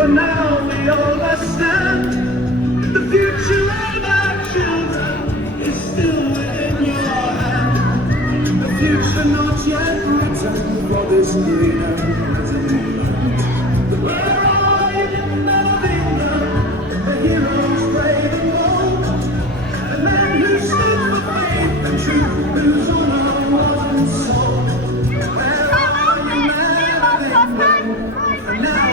For now we all understand the future of our children is still within your hand. The future not yet written for this greener president. Where are you, Melvina? The heroes brave and bold, the man who stood for faith and truth, whose honor was sold. Where are you, Melvina? For now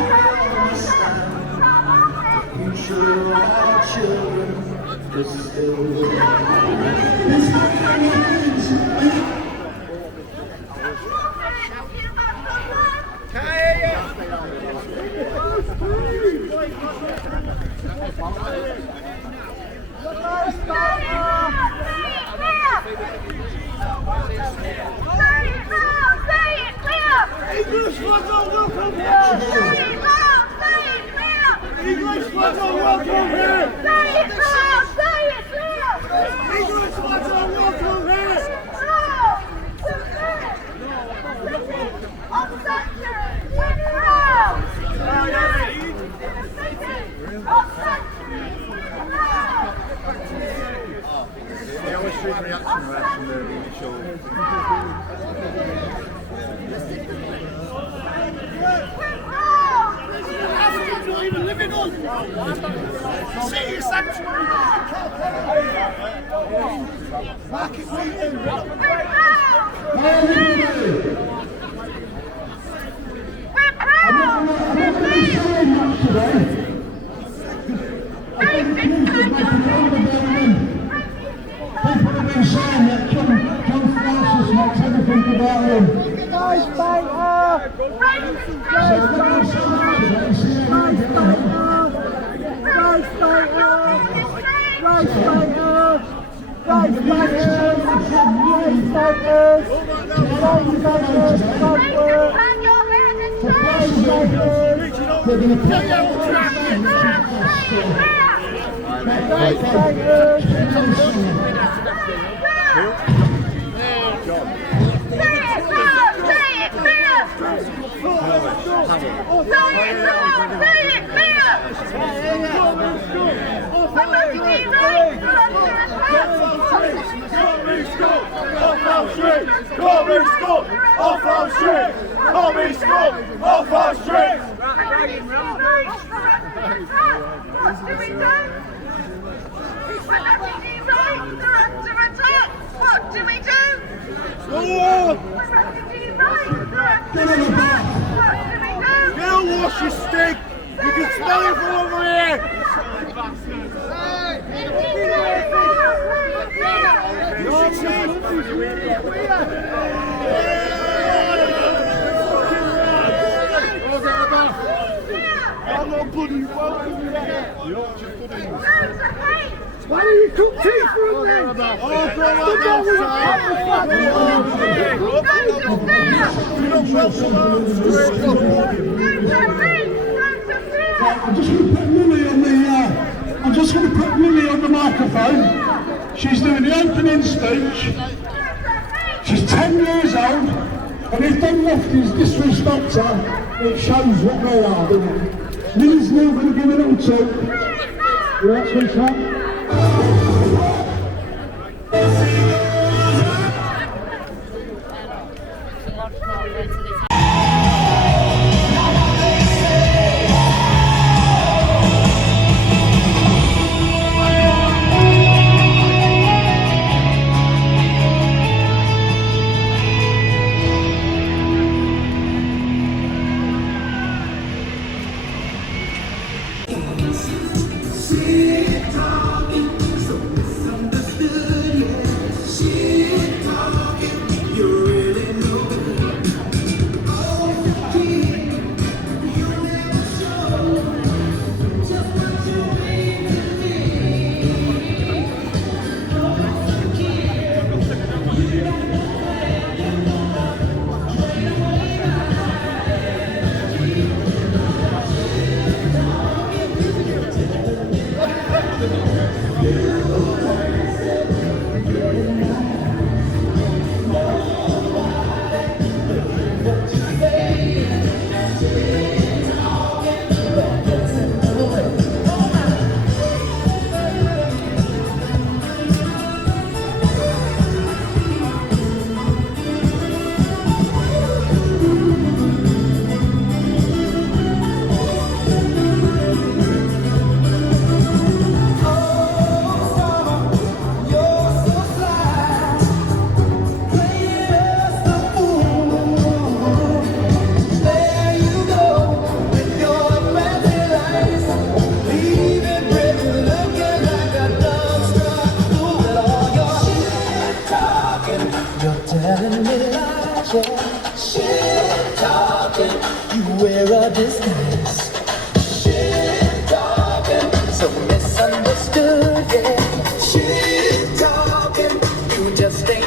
our children is still English flags are welcome here! English flags are welcome here! Say it loud! Say it loud! English flags are welcome here! On Sanctuary! We're proud! On Sanctuary! How was your reaction right from the initial Not even living on! See you, Sanctuary! Market waiting! We're proud! We're proud! We're proud! People have been saying that John Francis makes everything about him. Nice fighter! Nice Wash your stick! You can smell it from over here! I'm not bloody welcome you there! Why do you cook tea for him then? Oh, I'm just going to put Lily on the microphone. She's doing the opening speech. She's 10 years old, and if them lefties disrespect her, it shows what they are, doesn't it? Lily's now going to give a little toot. You like sweetheart? Telling me lies, yeah. Shit talking, you wear a disguise. Shit talking, so misunderstood, yeah. Shit talking, you just ain't.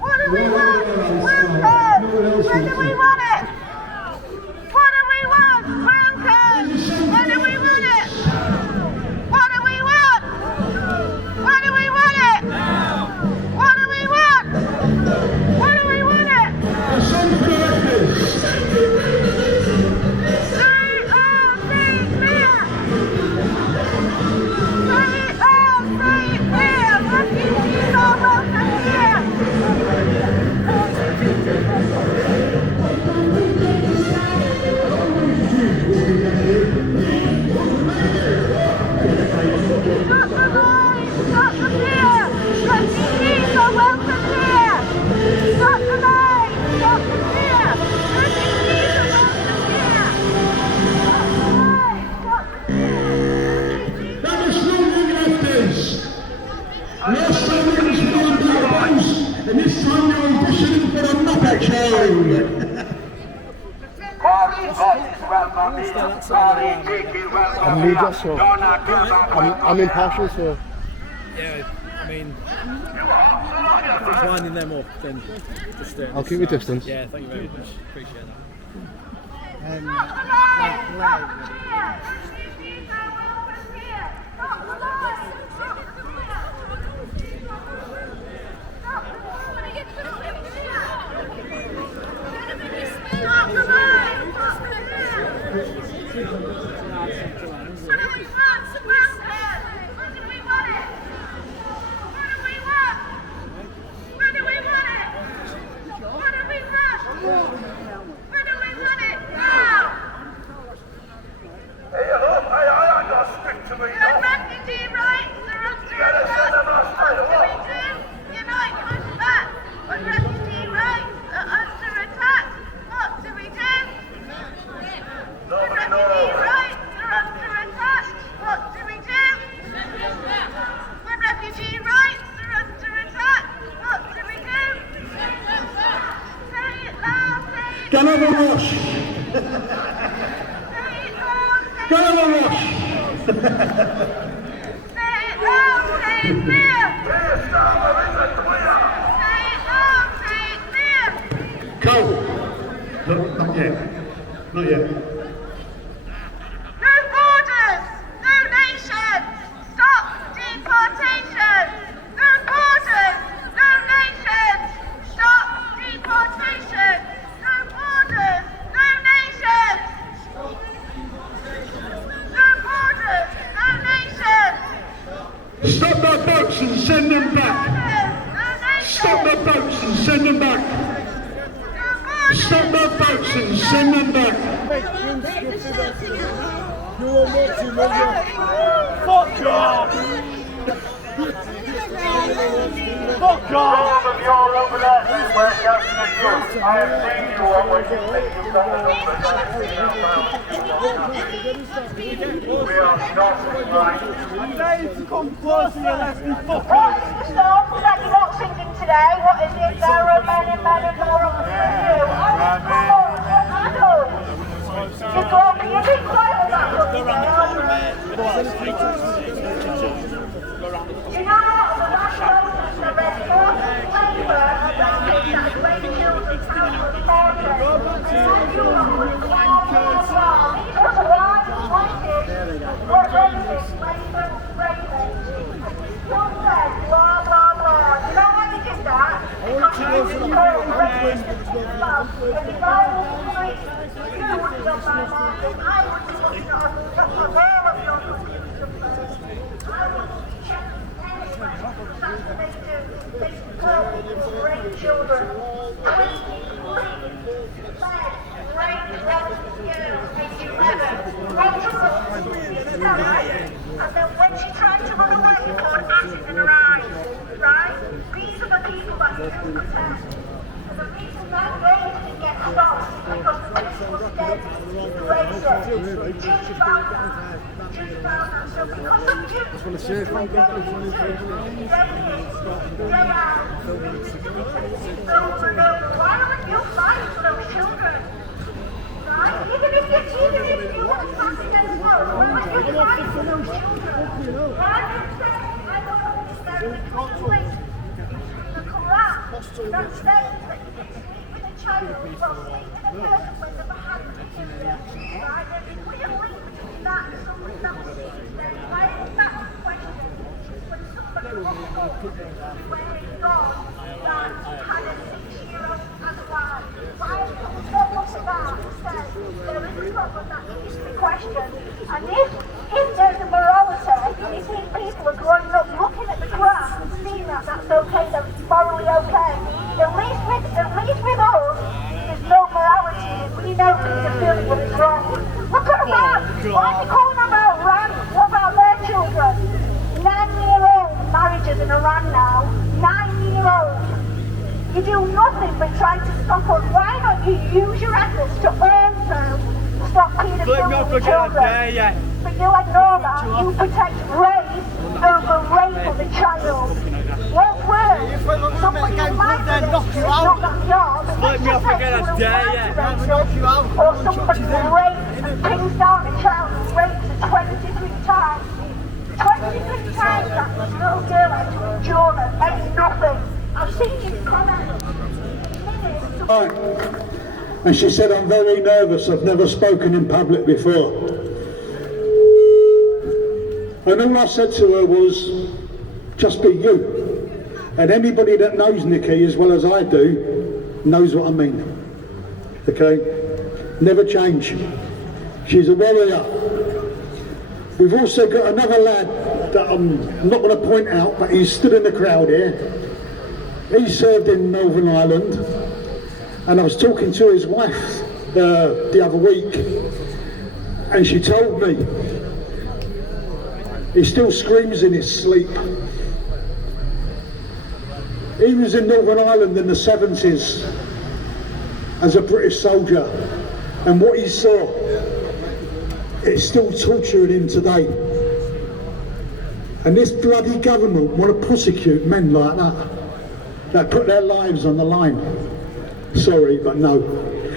What do we want? Wilkins! When do we want it? What do we want? Wilkins! When do we want it? What do we want? When do we want it? What do we want? When do we want it? Last time it was one black bones, and this time they're auditioning for a Muppet Show. I'm neutral, so I'm impartial, so Yeah, I mean, if it's winding them up, then just I'll keep my distance. yeah, thank you very much. Appreciate that. Hey, hello. Go and have a wash. Go and have a wash. Cool. No, not yet. Not yet. No borders, no nation, stop deportation. No borders, no nation, stop deportation. No borders, no nation. No borders, no nation. Stop their boats and send them back. No nation. Stop their boats and send them back. No borders. Stop their boats and send them back. You won't want to, will you? Fuck off! Fuck off! All of you all over there who were shouting at you, I have seen you all when you think you've got the numbers. I have seen you around. We are not right. I dare you to come closer, you lefty fucker! What's the song that you're not singing today? What is it? There are many, many more of you. You go on, you did quite a lot of it. You know what? The last protest, there were 40 labour that raped children out of Portland. And you know, it was why what racist, labour, rapist. You said blah, blah, blah. You know why you did that? Because you didn't call racist love. And if I was free, you would be on my mind, and I would be looking at all of your computer phones. I would check anything that they do. They rape children. Rape, age 11. And then when she tried to run away, you poured acid in her eyes. Right? These are the people that you protect. And the reason that rape didn't get stopped because the police was dead. Racist. Judy Bowden. So because of you, why aren't you fighting for those children? Right? Even if you want to pass against world, why aren't you fighting for those children? Why are you saying, I don't understand the conflict between the Quran that says that you can sleep with a child while sleeping with a person when they've had the material, right? And if we link that to something that was seen, then why is that a question? When somebody walks up wearing God that had a 6-year-old as a wife, why is it so much about says there is a problem that needs to be questioned? And if there's a morality, if these people are growing up looking at the Quran and seeing that that's okay, that it's morally okay, at least with us, there's no morality. We know things are feeling what is wrong. Look at Iran. Why are you calling about Iran? What about their children? 9-year-old marriages in Iran now. 9-year-old. You do nothing but try to stop us. Why don't you use your efforts to also stop paedophilia with children? But you ignore that. You protect rape over rape of a child. What worse? Somebody who might be not that job, Let me off again, I dare you! or somebody who rapes and pins down a child and rapes her 23 times. 23 times that little girl had to endure that ain't nothing. I've seen his comments. Right. And she said, I'm very nervous, I've never spoken in public before. And all I said to her was, just be you. And anybody that knows Nikki as well as I do, knows what I mean. Okay? Never change. She's a warrior. We've also got another lad that I'm not going to point out, but he's stood in the crowd here. He served in Northern Ireland, and I was talking to his wife the other week, and she told me he still screams in his sleep. He was in Northern Ireland in the 70s as a British soldier, and what he saw, it's still torturing him today. And this bloody government want to prosecute men like that put their lives on the line. Sorry, but no.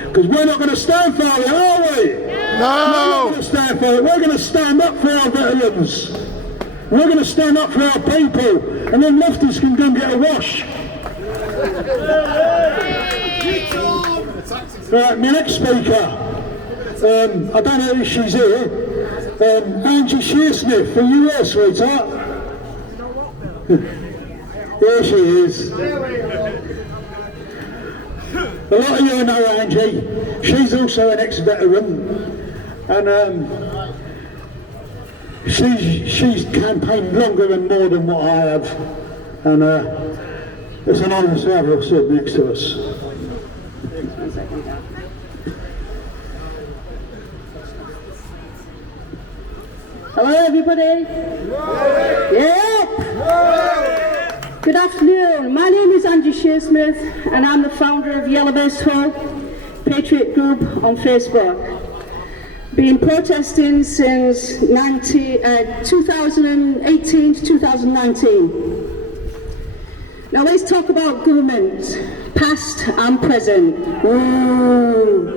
Because we're not going to stand for it, are we? We're not going to stand for it. We're going to stand up for our veterans. We're going to stand up for our people, and then leftists can go and get a wash. Right, my next speaker, I don't know if she's here, Angie Shearsmith, are you here, sweetheart? There she is. A lot of you know Angie. She's also an ex-veteran, and she's campaigned longer and more than what I have, and it's an honour to have her sit next to us. Hello everybody. Yeah. Good afternoon. My name is Angie Shearsmith and I'm the founder of Yellow-Based Hall Patriot Group on Facebook. Been protesting since 2018 to 2019. Now let's talk about government, past and present. Ooh.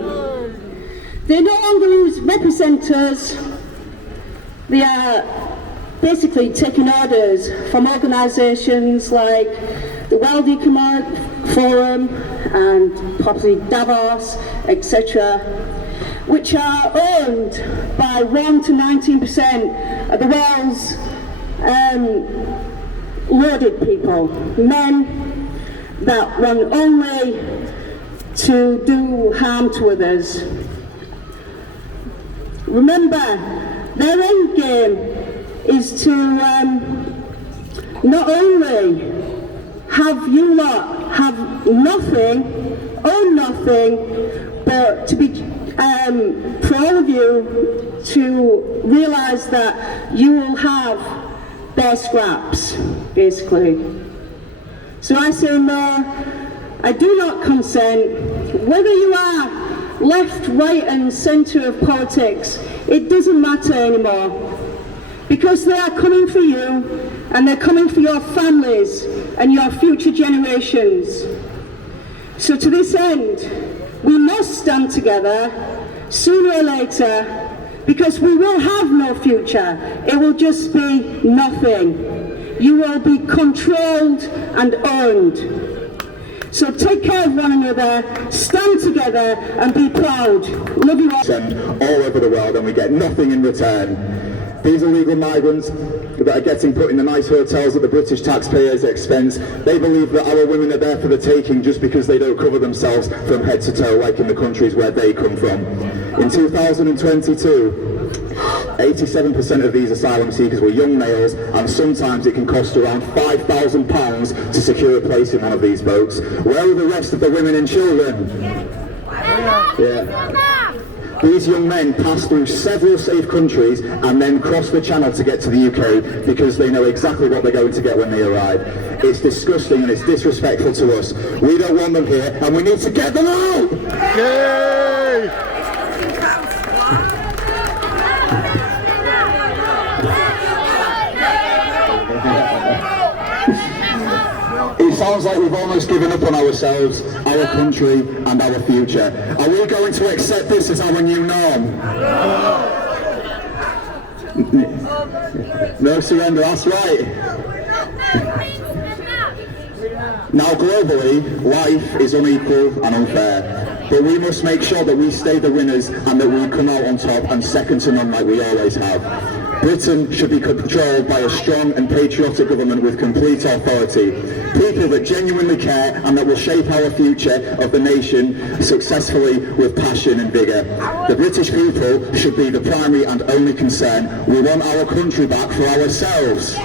They no longer represent us. They are basically taking orders from organisations like the World Economic Forum and possibly Davos, etc., which are owned by 1 to 19% of the world's loaded people, men that want only to do harm to others. Remember, their end game is to not only have you lot have nothing, own nothing, but to be for all of you to realise that you will have bare scraps, basically. So I say no, I do not consent. Whether you are left, right and centre of politics, it doesn't matter anymore, because they are coming for you and they're coming for your families and your future generations. So to this end, we must stand together sooner or later, because we will have no future. It will just be nothing. You will be controlled and owned. So take care of one another, stand together and be proud. Love you all. All over the world, and we get nothing in return. These illegal migrants that are getting put in the nice hotels at the British taxpayers' expense, they believe that our women are there for the taking just because they don't cover themselves from head to toe like in the countries where they come from. In 2022, 87% of these asylum seekers were young males, and sometimes it can cost around £5,000 to secure a place in one of these boats. Where are the rest of the women and children? Yeah. These young men pass through several safe countries and then cross the channel to get to the UK because they know exactly what they're going to get when they arrive. It's disgusting and it's disrespectful to us. We don't want them here and we need to get them out! Yay! It sounds like we've almost given up on ourselves, our country and our future. Are we going to accept this as our new norm? No surrender, that's right. Now globally, life is unequal and unfair, but we must make sure that we stay the winners and that we come out on top and second to none like we always have. Britain should be controlled by a strong and patriotic government with complete authority. People that genuinely care and that will shape our future of the nation successfully with passion and vigour. The British people should be the primary and only concern. We want our country back for ourselves.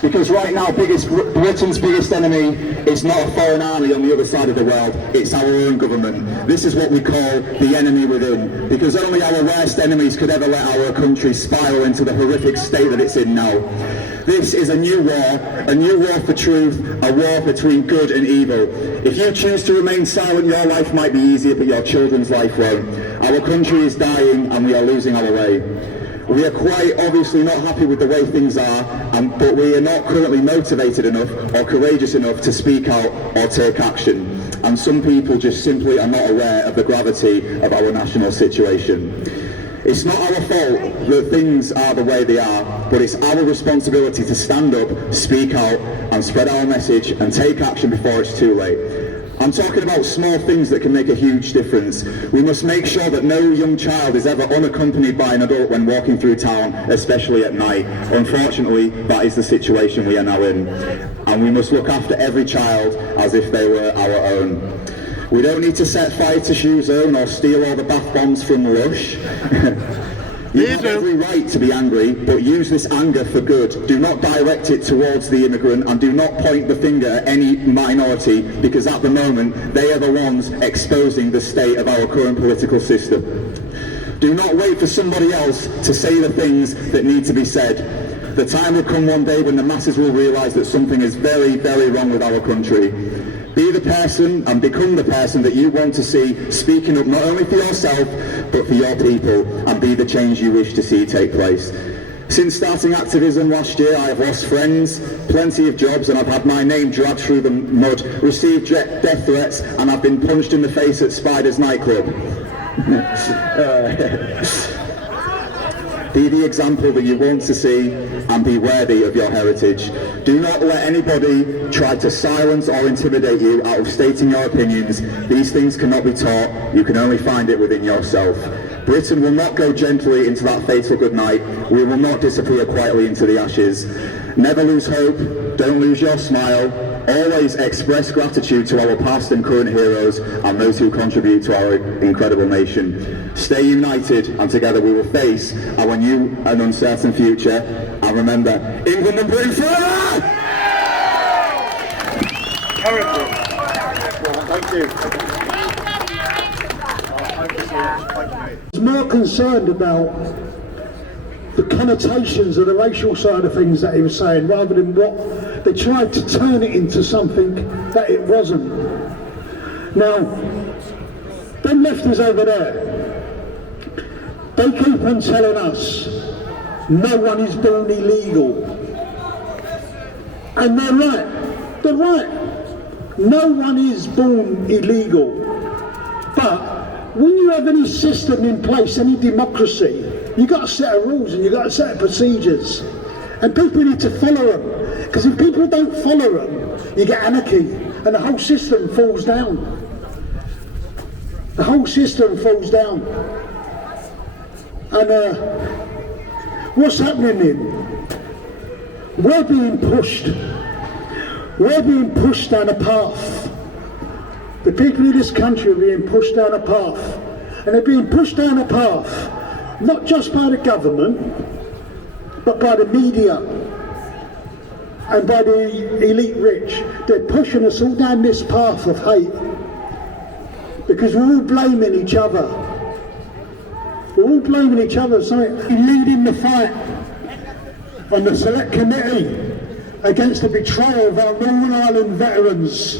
Because right now, Britain's biggest enemy is not a foreign army on the other side of the world, it's our own government. This is what we call the enemy within, because only our worst enemies could ever let our country spiral into the horrific state that it's in now. This is a new war for truth, a war between good and evil. If you choose to remain silent, your life might be easier, but your children's life won't. Our country is dying and we are losing our way. We are quite obviously not happy with the way things are, but we are not currently motivated enough or courageous enough to speak out or take action. and some people just simply are not aware of the gravity of our national situation. It's not our fault that things are the way they are, but it's our responsibility to stand up, speak out, and spread our message and take action before it's too late. I'm talking about small things that can make a huge difference. We must make sure that no young child is ever unaccompanied by an adult when walking through town, especially at night. Unfortunately, that is the situation we are now in. And we must look after every child as if they were our own. We don't need to set fire to Shoe Zone or steal all the bath bombs from Lush. You have every right to be angry, but use this anger for good. Do not direct it towards the immigrant, and do not point the finger at any minority, because at the moment they are the ones exposing the state of our current political system. Do not wait for somebody else to say the things that need to be said. The time will come one day when the masses will realise that something is very, very wrong with our country. Be the person and become the person that you want to see speaking up not only for yourself but for your people, and be the change you wish to see take place. Since starting activism last year, I have lost friends, plenty of jobs, and I've had my name dragged through the mud, received death threats, and I've been punched in the face at Spider's nightclub. Be the example that you want to see and be worthy of your heritage. Do not let anybody try to silence or intimidate you out of stating your opinions. These things cannot be taught. You can only find it within yourself. Britain will not go gently into that fatal good night. We will not disappear quietly into the ashes. Never lose hope. Don't lose your smile. Always express gratitude to our past and current heroes and those who contribute to our incredible nation. Stay united, and together we will face our new and uncertain future. And remember, England and Britain forever! Thank you. Thank you so much. Thank you. More concerned about the connotations of the racial side of things that he was saying, rather than what they tried to turn it into something that it wasn't. Now, them lefties over there, they keep on telling us no one is born illegal. And they're right. They're right. No one is born illegal. But when you have any system in place, any democracy, you've got a set of rules and you've got a set of procedures. And people need to follow them. Because if people don't follow them, you get anarchy and the whole system falls down. The whole system falls down. And what's happening then? We're being pushed. We're being pushed down a path. The people in this country are being pushed down a path. And they're being pushed down a path, not just by the government, but by the media and by the elite rich. They're pushing us all down this path of hate because we're all blaming each other. We're all blaming each other. So leading the fight on the Select Committee against the betrayal of our Northern Ireland veterans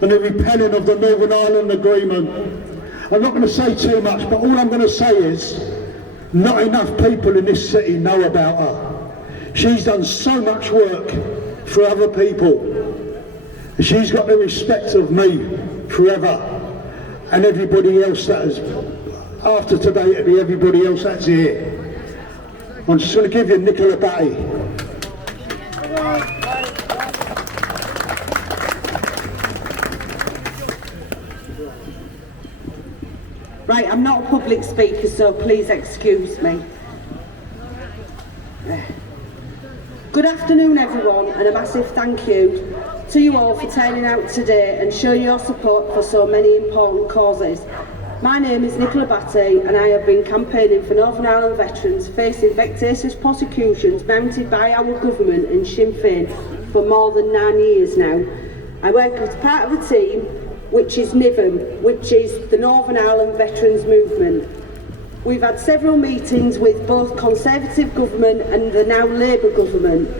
and the repelling of the Northern Ireland Agreement. I'm not going to say too much, but all I'm going to say is not enough people in this city know about her. She's done so much work for other people. She's got the respect of me forever, and everybody else that is, after today, it'll be everybody else that's here. I'm just going to give you Nicola Batty. Right, I'm not a public speaker, so please excuse me. Good afternoon, everyone, and a massive thank you to you all for turning out today and showing your support for so many important causes. My name is Nicola Batty, and I have been campaigning for Northern Ireland veterans facing vexatious prosecutions mounted by our government and Sinn Féin for more than 9 years now. I work as part of a team which is NIVM, which is the Northern Ireland Veterans Movement. We've had several meetings with both Conservative government and the now Labour government.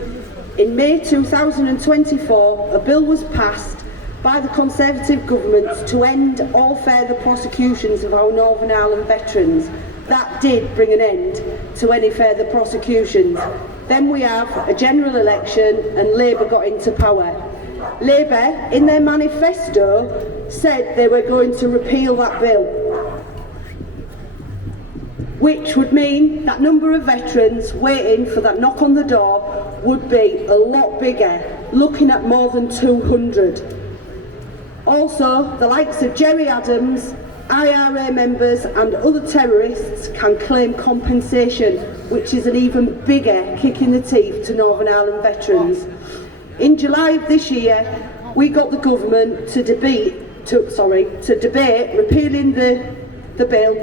In May 2024, a bill was passed by the Conservative government to end all further prosecutions of our Northern Ireland veterans. That did bring an end to any further prosecutions. Then we have a general election and Labour got into power. Labour, in their manifesto, said they were going to repeal that bill, which would mean that number of veterans waiting for that knock on the door would be a lot bigger, looking at more than 200. Also, the likes of Jerry Adams, IRA members and other terrorists can claim compensation, which is an even bigger kick in the teeth to Northern Ireland veterans. In July of this year, we got the government to debate repealing the bill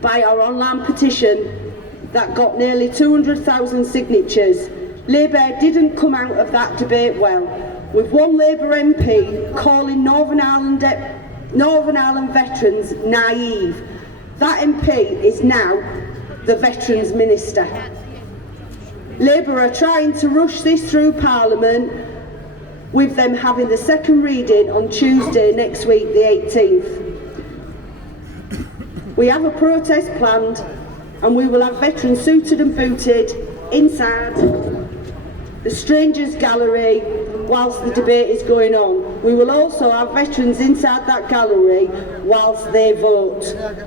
by our online petition that got nearly 200,000 signatures. Labour didn't come out of that debate well, with one Labour MP calling Northern Ireland veterans naive. That MP is now the Veterans Minister. Labour are trying to rush this through Parliament, with them having the second reading on Tuesday next week, the 18th. We have a protest planned, and we will have veterans suited and booted inside the Strangers Gallery whilst the debate is going on. We will also have veterans inside that gallery whilst they vote.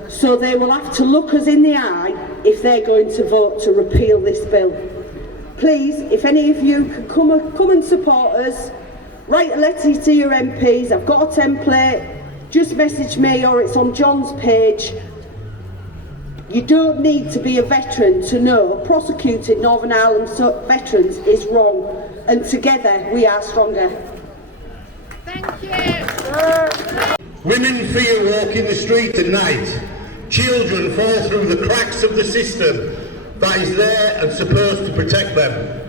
So they will have to look us in the eye if they're going to vote to repeal this bill. Please, if any of you can come and support us, write a letter to your MPs. I've got a template. Just message me, or it's on John's page. You don't need to be a veteran to know prosecuting Northern Ireland veterans is wrong, and together we are stronger. Thank you. Women fear walking the street at night. Children fall through the cracks of the system that is there and supposed to protect them.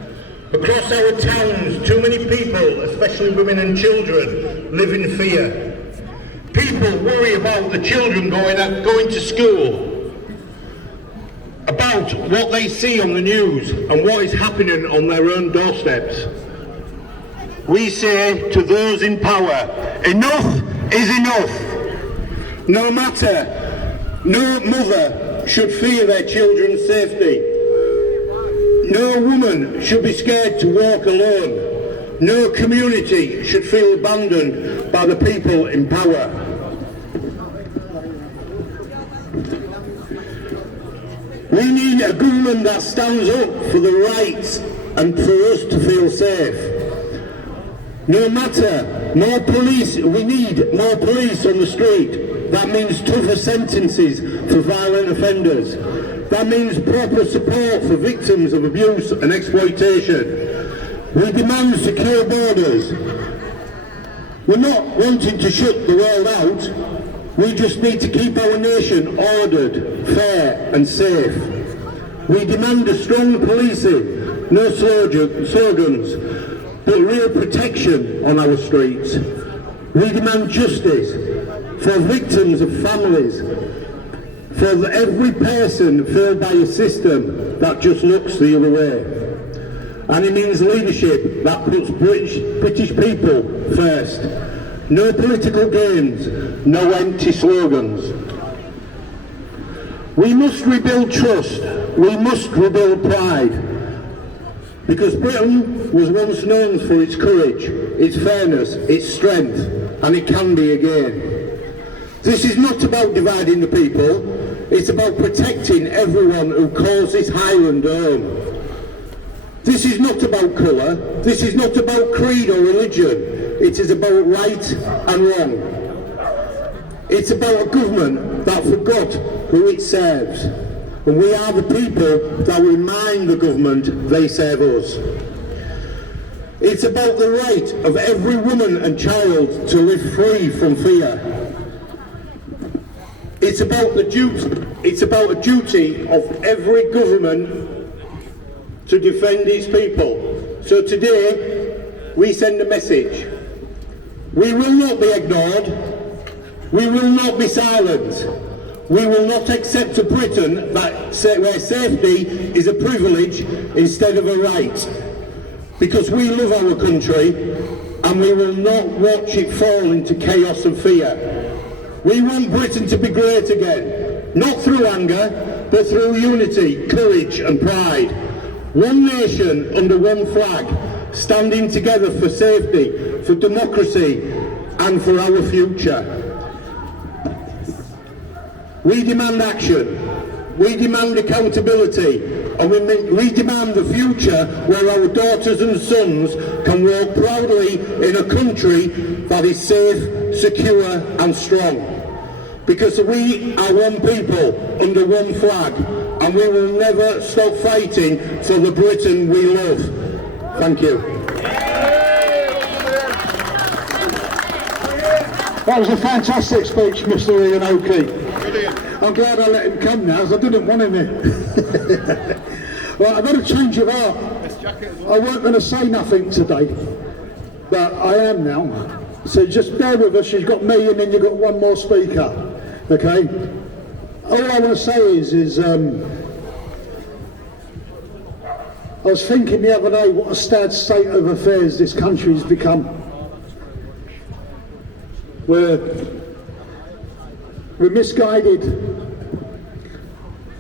Across our towns, too many people, especially women and children, live in fear. People worry about the children going to school, about what they see on the news and what is happening on their own doorsteps. We say to those in power, enough is enough. No mother should fear their children's safety. No woman should be scared to walk alone. No community should feel abandoned by the people in power. We need a government that stands up for the rights and for us to feel safe. No matter, more police, we need more police on the street. That means tougher sentences for violent offenders. That means proper support for victims of abuse and exploitation. We demand secure borders. We're not wanting to shut the world out. We just need to keep our nation ordered, fair and safe. We demand a strong policing, no slogans, but real protection on our streets. We demand justice for victims of families, for every person failed by a system that just looks the other way. And it means leadership that puts British people first. No political games, no empty slogans. We must rebuild trust, we must rebuild pride. Because Britain was once known for its courage, its fairness, its strength, and it can be again. This is not about dividing the people, it's about protecting everyone who calls this Highland home. This is not about colour, this is not about creed or religion. It is about right and wrong. It's about a government that forgot who it serves. And we are the people that remind the government they serve us. It's about the right of every woman and child to live free from fear. It's about a duty of every government to defend its people. So today, we send a message. We will not be ignored. We will not be silent. We will not accept a Britain where safety is a privilege instead of a right. Because we love our country and we will not watch it fall into chaos and fear. We want Britain to be great again, not through anger, but through unity, courage and pride. One nation under one flag, standing together for safety, for democracy, and for our future. We demand action, we demand accountability, and we demand the future where our daughters and sons can walk proudly in a country that is safe, secure and strong. Because we are one people under one flag, and we will never stop fighting for the Britain we love. Thank you. That was a fantastic speech, Mr. Ian Oakey. I'm glad I let him come now, as I didn't want him here. Well, I've got a change of heart. I weren't going to say nothing today, but I am now. So just bear with us. You've got me, and then you've got one more speaker. Okay? All I want to say is I was thinking the other day what a sad state of affairs this country's become. We're misguided.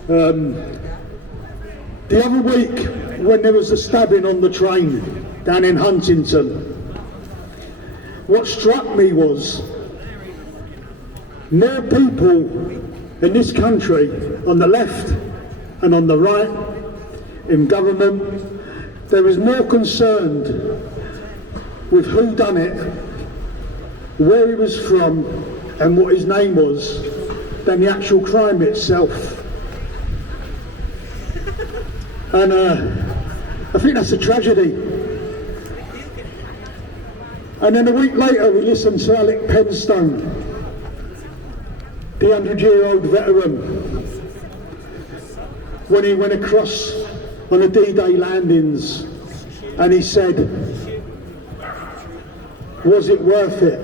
The other week, when there was a stabbing on the train down in Huntington, what struck me was more people in this country, on the left and on the right, in government, they was more concerned with who done it, where he was from, and what his name was, than the actual crime itself. And I think that's a tragedy. And then a week later we listened to Alec Penstone, the 100-year-old veteran, when he went across on the D-Day landings, and he said, was it worth it?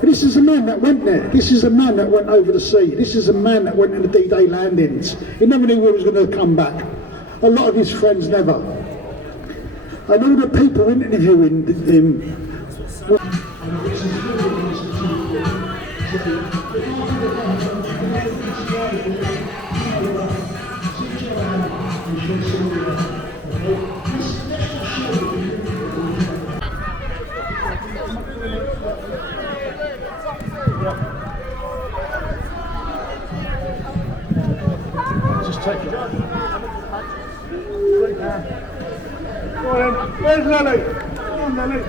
And this is a man that went there. This is a man that went over the sea. This is a man that went in the D-Day landings. He never knew he was going to come back. A lot of his friends never. And all the people interviewing him. Just take it. Go on, where's Lily? Come on, Lily.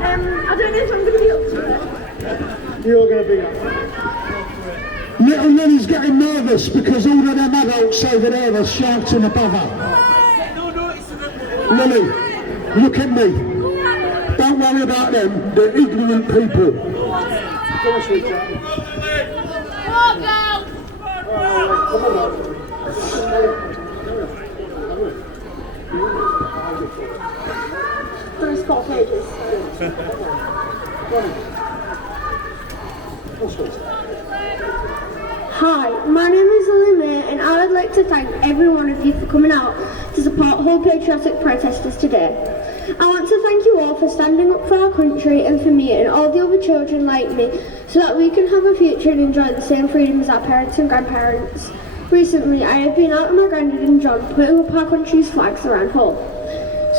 I don't know if I'm going to be up to it. You're going to be up. Little Lily's getting nervous because all of them adults over there are shouting above her. Lily, look at me. Don't worry about them, they're ignorant people. Go on, sweetheart. Come on, Come on, There's 4 pages. Hi, my name is Lily May, and I would like to thank every one of you for coming out to support Hull Patriotic protesters today. I want to thank you all for standing up for our country and for me and all the other children like me, so that we can have a future and enjoy the same freedom as our parents and grandparents. Recently, I have been out with my granddad and John putting up our country's flags around Hull.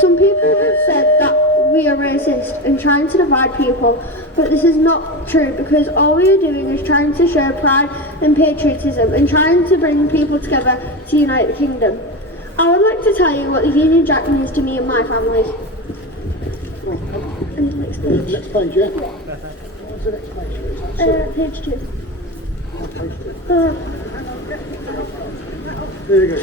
Some people have said that we are racist and trying to divide people, but this is not true, because all we are doing is trying to show pride and patriotism and trying to bring people together to unite the kingdom. I would like to tell you what the Union Jack means to me and my family. And the next page. Next page, yeah? What's the next page? Page 2. There you go.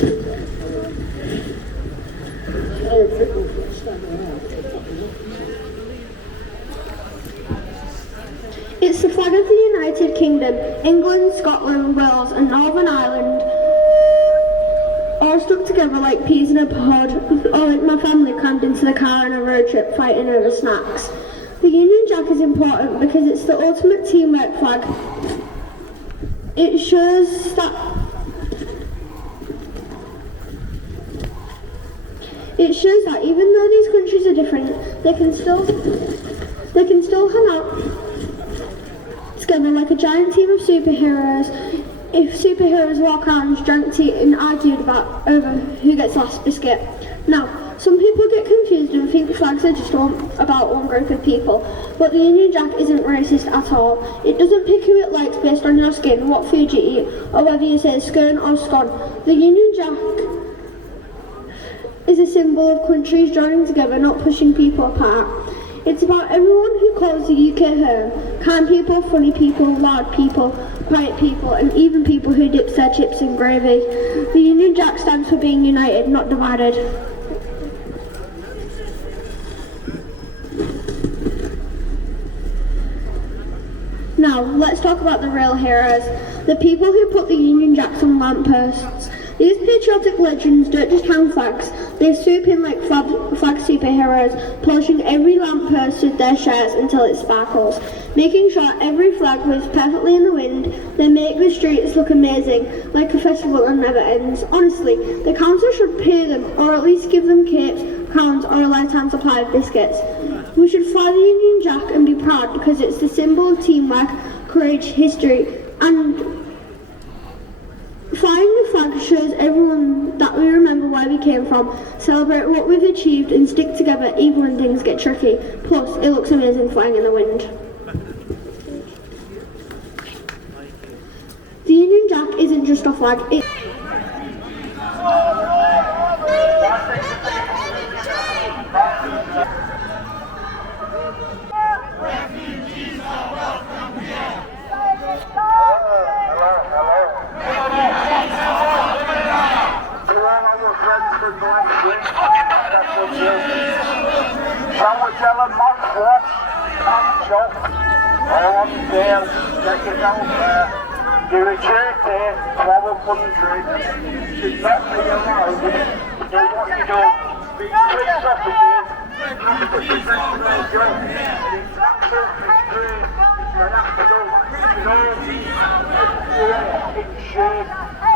It's the flag of the United Kingdom. England, Scotland, Wales and Northern Ireland all stuck together like peas in a pod, or like my family crammed into the car on a road trip fighting over snacks. The Union Jack is important because it's the ultimate teamwork flag. It shows that even though these countries are different, they can still hang out together like a giant team of superheroes if superheroes walk around, drank tea and argued about over who gets last biscuit. Now, some people get confused and think flags are just about one group of people, but the Union Jack isn't racist at all. It doesn't pick who it likes based on your skin, what food you eat, or whether you say scone or scone. The Union Jack is a symbol of countries joining together, not pushing people apart. It's about everyone who calls the UK home. Kind people, funny people, loud people, quiet people, and even people who dip their chips in gravy. The Union Jack stands for being united, not divided. Now, let's talk about the real heroes. The people who put the Union Jacks on lampposts. These patriotic legends don't just hang flags, they swoop in like flag superheroes, polishing every lamppost with their shirts until it sparkles. Making sure every flag waves perfectly in the wind, they make the streets look amazing, like a festival that never ends. Honestly, the council should pay them, or at least give them capes, crowns, or a lifetime supply of biscuits. We should fly the Union Jack and be proud because it's the symbol of teamwork, courage, history, and flying the flag shows everyone that we remember where we came from, celebrate what we've achieved, and stick together even when things get tricky. Plus, it looks amazing flying in the wind. The Union Jack isn't just a flag, it's Shower mouthwash, handshot, on there, check it out there. You're a jerk there, to our country. Should not be allowed to do what you do. Be police officers, not to protect their job. It's absolutely great. You have to do what you know. It's shame.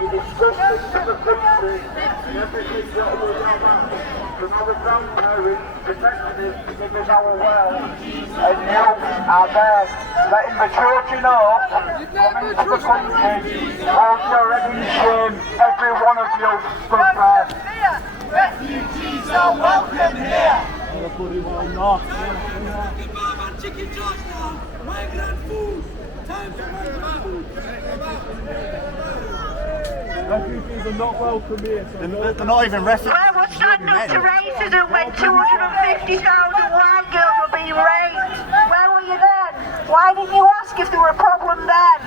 You're disgusting to the country. And everything that will happen. From our grandparents, protecting us, giving us our wealth, and you are there, letting the children up, coming to the country, hold your head in shame, every one of you stood there. Refugees are welcome here. Migrant food! Time for migrant food! Refugees are not welcome here. They're not even refugees. Where was standing up to racism when 250,000 white girls were being raped? Where were you then? Why didn't you ask if there were a problem then?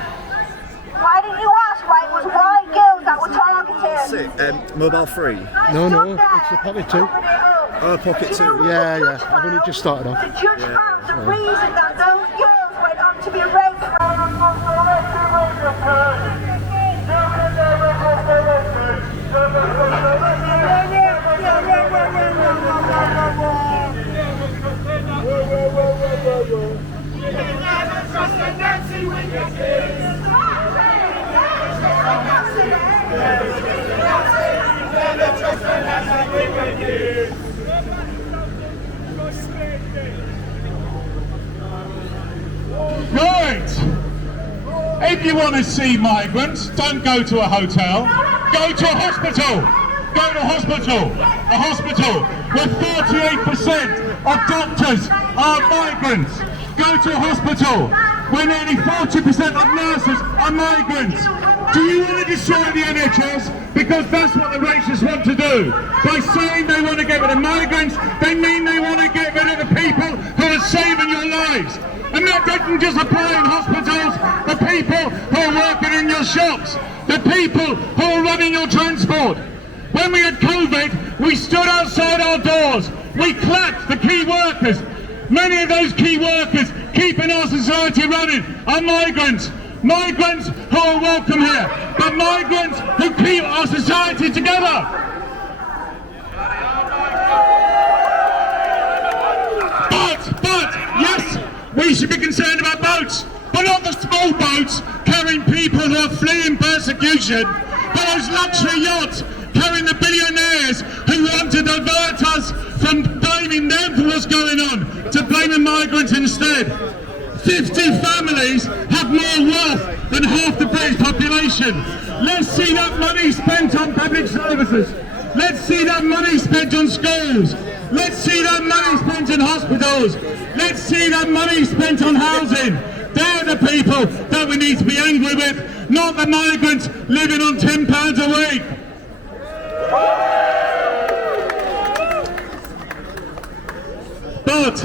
Why didn't you ask why it was white girls that were targeted? Mobile free. No, it's a Pocket 2. Oh, Pocket 2. Yeah. I've only just started off. The judge found the reason that those girls went on to be raped. Right. If you want to see migrants, don't go to a hotel. Go to a hospital. Go to a hospital. A hospital where 48% of doctors are migrants. Go to a hospital where nearly 40% of nurses are migrants. Do you want to destroy the NHS? Because that's what the racists want to do. By saying they want to get rid of migrants, they mean they want to get rid of the people who are saving your lives. And that doesn't just apply in hospitals, the people who are working in your shops, the people who are running your transport. When we had COVID, we stood outside our doors. We clapped the key workers. Many of those key workers keeping our society running are migrants. Migrants who are welcome here, but migrants who keep our society together. But, yes, we should be concerned about boats, but not the small boats carrying people who are fleeing persecution, but those luxury yachts carrying the billionaires who want to divert us from blaming them for what's going on, to blaming migrants instead. 50 families have more wealth than half the British population. education. Let's see that money spent on public services. Let's see that money spent on schools. Let's see that money spent in hospitals. Let's see that money spent on housing. They're the people that we need to be angry with, not the migrants living on £10 a week. But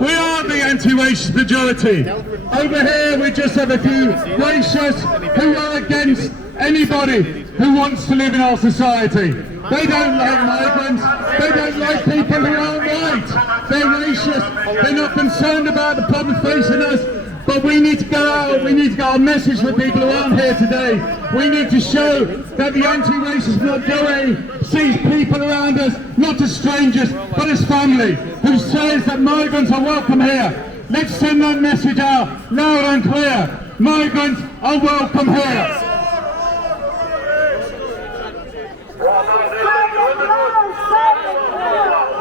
we are the anti-racist majority. Over here we just have a few racists who are against anybody who wants to live in our society. They don't like migrants, they don't like people who aren't white. They're racist, they're not concerned about the problems facing us. But we need to go out, we need to get our message to people who aren't here today. We need to show that the anti-racist majority sees people around us, not as strangers, but as family, who says that migrants are welcome here. Let's send that message out loud and clear. Migrants are welcome here.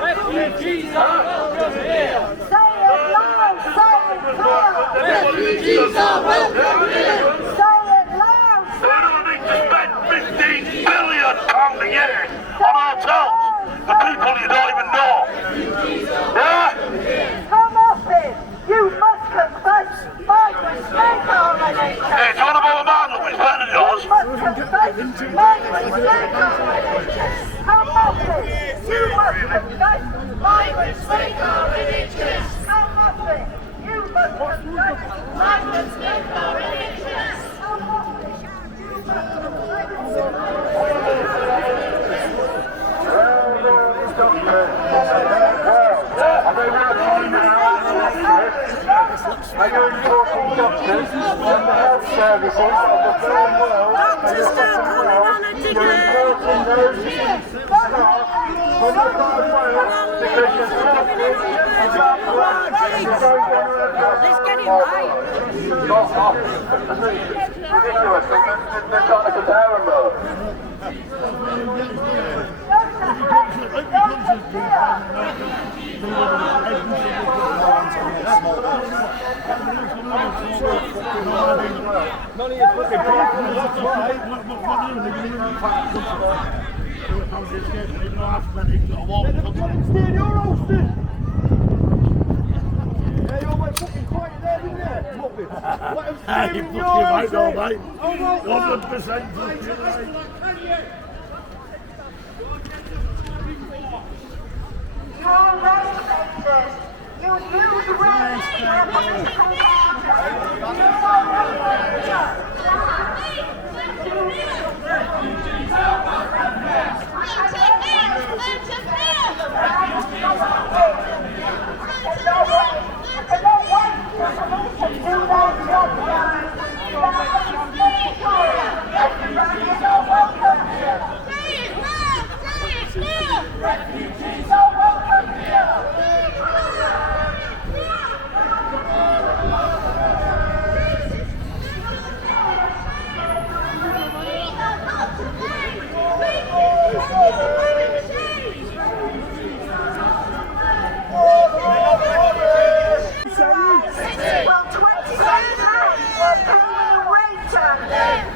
Refugees are welcome here. Say it loud, say it clear. Refugees are welcome here. Say it loud. We don't need to spend £15 billion a year on hotels for people you don't even know. Yeah? Come off it. You must confess. Migrants make our NHS. Hey, do you want to know a man that was better than yours? You must confess. Migrants make our NHS. Come off it. You must confess. Migrants make our NHS. Come off it. You must confess. Migrants make our NHS. Come off it. You must Are you importing doctors and the health services of the third world and the second world? You're importing those staff from the third world because you're selfish and backward and you don't want to address the problem. It's ridiculous. They're trying to compare them both. Money is fucking people, that's why. Stay in your Austin! Yeah, you all went fucking quiet there, didn't you? Muppet. Let them stay in your Austin! Mate. 100%. You're racist. You use race for political Refugees are welcome here. Well, 20 times we're paying a rate tax,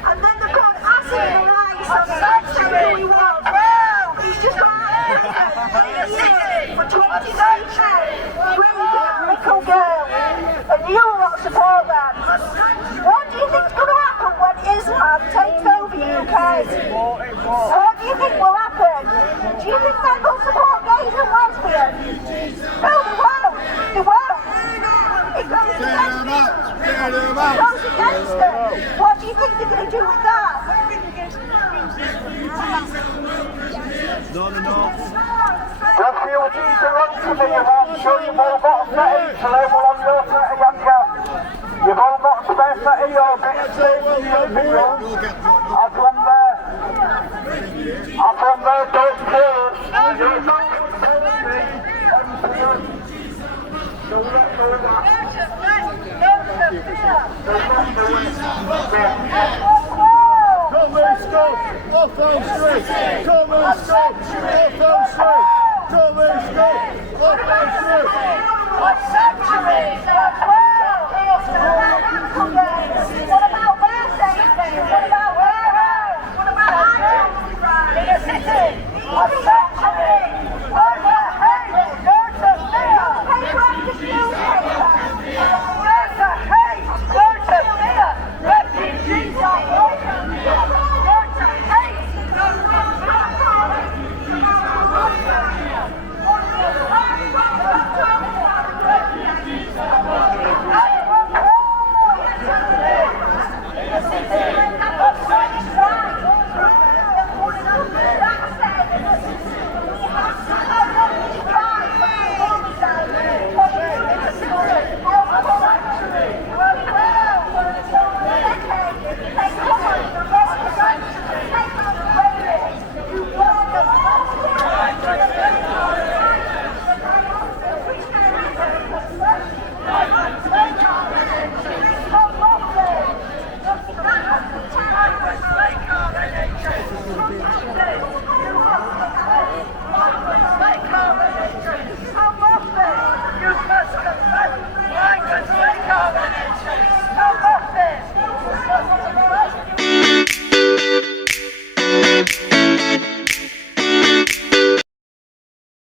and then they've got acid in their eyes, so that's how we want. Well, he's just got for 20 days now, bringing that little girl, and you lot support that. What do you think's going to happen when Islam takes over UK? What do you think will happen? Do you think they will support gays and lesbians? No, they won't. They won't. It goes against them. It goes against them. What do you think they're going to do with that? Refugees are on to me, I'm sure you've all got a setting to label on your set of Yanka. You've all got a spare set of your bits of people. I'm from there. Don't care. You're not going to tell me. So let's go back. Come and stop! Off our street! Come and stop! Off our